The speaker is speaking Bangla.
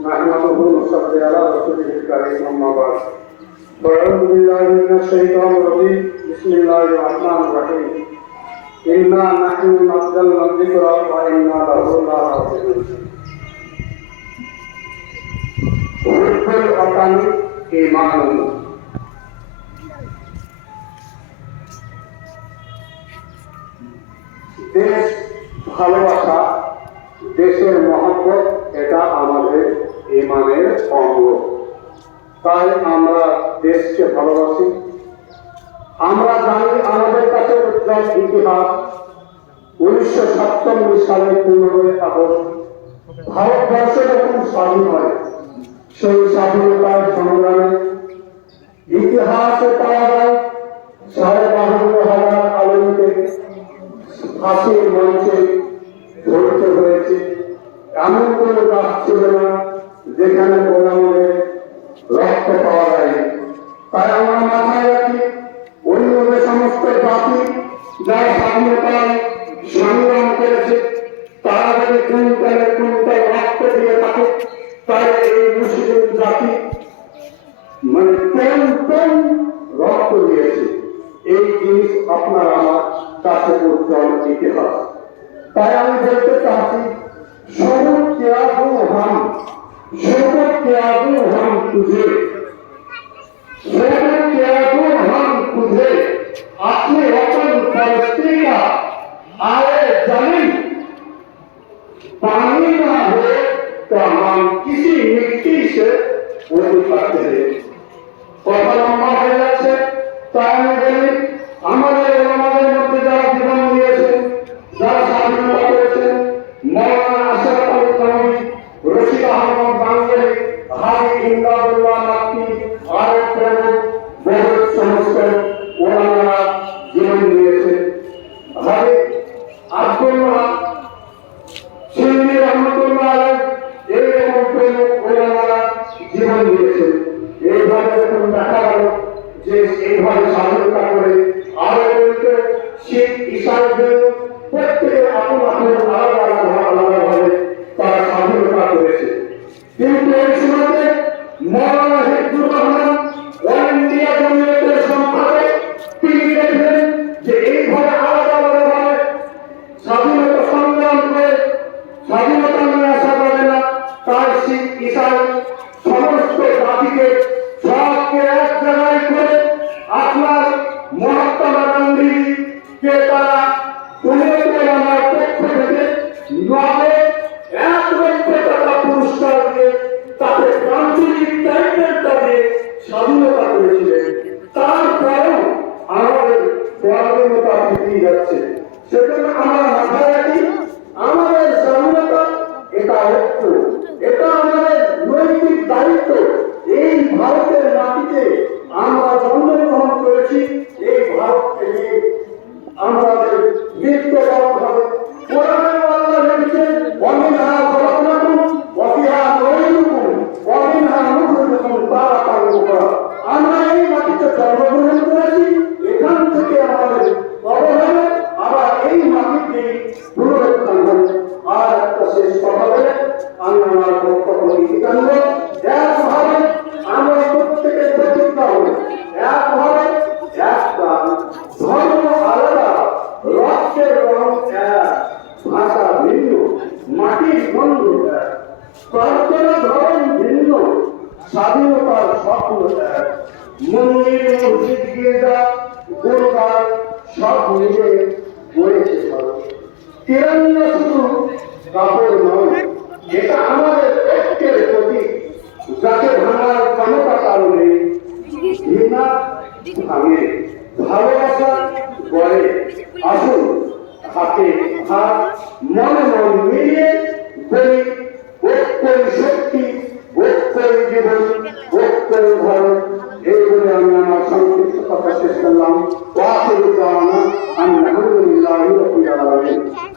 نحمده ونصلي على رسوله الكريم أما بعد فأعوذ بالله من الشيطان الرجيم بسم الله الرحمن الرحيم إنا نحن نزلنا الذكر وإنا له لحافظون حب الوطن إيمان দেশ ভালোবাসা দেশের মহব্বত এটা আমাদের ঈমানের অঙ্গ। তাই আমরা দেশকে ভালোবাসি। আমরা জানি আমাদের কাছে উজ্জ্বল ইতিহাস। 1947 সালে 15 আগস্ট ভারতবর্ষ যখন স্বাধীন হয়, সেই স্বাধীনতার সংগ্রামে ইতিহাসে পাওয়া যায় 52,000 আলমীকে ফাঁসির মঞ্চে ধরতে হয়েছে। এমন কোনো গাছ ছিল না যেখানে গোলামে রক্ত পাওয়া যায়নি। তাই আমরা মাথায় রাখি, অন্য যে সমস্ত জাতি যারা স্বাধীনতায় সংগ্রাম করেছে তারা যদি কোনটা রক্ত দিয়ে থাকে, তাই এই মুসলিম জাতি মানে কোন রক্ত দিয়েছে, এই জিনিস আপনার আমার কাছে উজ্জ্বল ইতিহাস। তাই আমি বলতে চাচ্ছি, शोभत क्या दो हम तुझे, शोभत क्या दो हम तुझे, अपने वतन फलस्तीन का आए जमीन, पानी ना हो तो हम किसी मिट्टी से वो करते हैं। কথা লম্বা হয়ে যাচ্ছে, তাই আমি বলি আমাদের মধ্যে যারা জীবন দিয়েছেন, যারা স্বাধীনতা করেছেন, মৌলানা আশরাফ আলী থানভী, রশিদ আহমদ গাঙ্গুলি, হাজী ইমদাদুল্লাহ নাকভি, আরেফ প্রমুখ বহু সমস্ত ওলামারা জীবন দিয়েছেন। হাজী আব্দুল্লাহ সিন্দি রহমতুল্লাহ আলাইহ এইরকম প্রমুখ ওলামারা জীবন দিয়েছেন। এইভাবে যখন দেখা গেল যে এইভাবে স্বাধীনতা করে আরো বলতে শিখ ইসাইদের প্রত্যেকে আপন আলাদাভাবে তারা স্বাধীনতা করেছে। কিন্তু এই সময়তে মৌলানা হিফজুর রহমান অল ইন্ডিয়া জমিয়তের সম্পাদক তিনি দেখলেন যে এইভাবে আলাদাভাবে স্বাধীনতা সংগ্রাম করে স্বাধীনতা নিয়ে আসা যাবে না। তাই শিখ ইসাই সমস্ত জাতিকে সবকে এক জায়গায় করে আপনার মহাত্মা গান্ধীকে তারা আমার পক্ষ থেকে নোবেল 1 লক্ষ টাকা পুরস্কার দিয়ে তাকে আন্তরিক টাইটেলটা দিয়ে স্বাধীনতা করেছিলেন। তারপরেও আমাদের স্বাধীনতা ফিরিয়ে যাচ্ছে। সেজন্য আমরা মাথায় রাখি, আমাদের স্বাধীনতা এটা ঐক্য, এটা আমাদের নৈতিক দায়িত্ব। এই ভারতের মাটিতে আমরা জন্মগ্রহণ করেছি, এই ভারতকে নিয়ে আমাদের মৃত্যুবরণ হবে। কোরআনে আল্লাহ লিখেছেন, ওয়ামিনহা খলাকনাকুম ওয়া ফিহা নুঈদুকুম ওয়া মিনহা নুখরিজুকুম তারাতান উখরা। আমরা এই মাটিতে জন্মগ্রহণ করেছি, এখান থেকে আমাদের কবর হবে, আবার এই মাটিতে পুনরুত্থান হবে। আর একটা শেষ কথা বলে আমি আমার বক্তব্য লিখে টানব। একভাবে আমরা প্রত্যেকের প্রতিজ্ঞা হবে, একভাবে একটা ধর্ম আলাদা, রক্তের রং এক, ভাষা ভিন্ন, মাটির গন্ধ এক, প্রার্থনা ধরন ভিন্ন, স্বাধীনতার স্বপ্ন এক। মন্দির, মসজিদ, গির্জা, গোলঘর সব মিলে গড়েছে ভারত। তিরঙ্গা শুধু কাপড় নয়, এটা আমাদের ঐক্যের প্রতীক, যাকে ভাঙার ক্ষমতা কারণে ঘৃণা ভাঙে, ভালোবাসা গড়ে। আসুন হাতে হাত মনে মন মিলিয়ে বলি, ঐক্যের শক্তি, ঐক্যের জীবন, ঐক্যের ভারত। এই বলে আমি আমার সংক্ষিপ্ত কথা শেষ করলাম। ওয়া আখিরু দাওয়ানা আলহামদুলিল্লাহি রাব্বিল আলামিন।